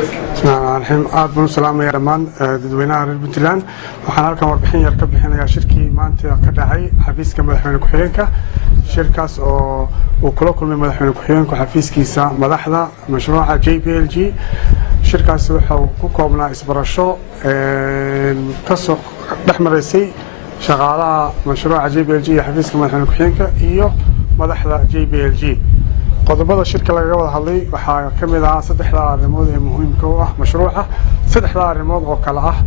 الحين أدبون سلام يا رمان ددوينها ريبتلان وحنا halkan warbixin yar ka bixinayaa shirkii maanta ka dhacay xafiiska madaxweyne ku-xigeenka shirkaas oo uu kula kulmay madaxweyne ku-xigeenka xafiiskiisa madaxda mashruuca JPLG shirkaas waxa uu ku koobnaa isbarasho ka soo dhaxmareysay shaqaalaha mashruuca JPLG iyo xafiiska madaxweyne ku-xigeenka iyo madaxda JPLG qodobada shirka laga wada hadlay waxaa ka mid ah saddexda arrimood ee muhiimka u ah mashruuca saddexda arrimood oo kala ah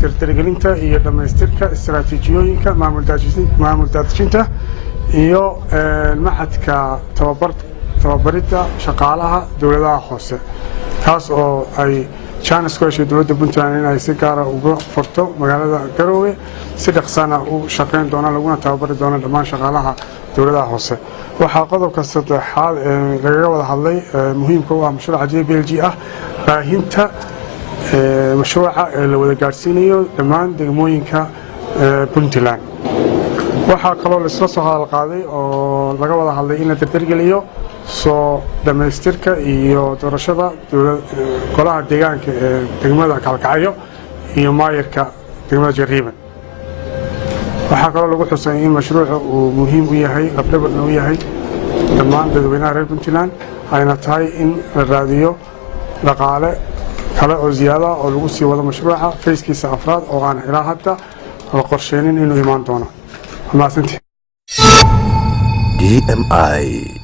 tirtirgelinta iyo dhamaystirka istiraatiijiyooyinka maamul daadejinta iyo macadka tababarida shaqaalaha dawladaha hoose kaas oo ay chance ku heshay dowladda Puntland in ay si gaar ah uga furto magaalada Garowe si dhaqsana u shaqeyn doona laguna tababari doona dhammaan shaqaalaha dawladaha hoose waxaa qodobka saddexaad ee laga wada hadlay muhiimka u ah mashruuca JPLG ah baahinta mashruuca ee la wada gaarsiinayo dhammaan degmooyinka Puntland waxaa kaloo la isla soo hadal qaaday oo laga wada hadlay in la tirtirgeliyo soo dhamaystirka iyo doorashada golaha deegaanka ee degmada Kalkacyo iyo maayirka degmada Jariban waxaa kaloo lagu xusay in mashruucu uu muhiim u yahay lafdhabarna u yahay dhammaan dadweynaha reer Puntland ayna tahay in la raadiyo dhaqaale kale oo ziyaada oo lagu sii wado mashruuca fayskiisa afraad oo aan ilaa hadda la qorsheynin inuu imaan doono. DMI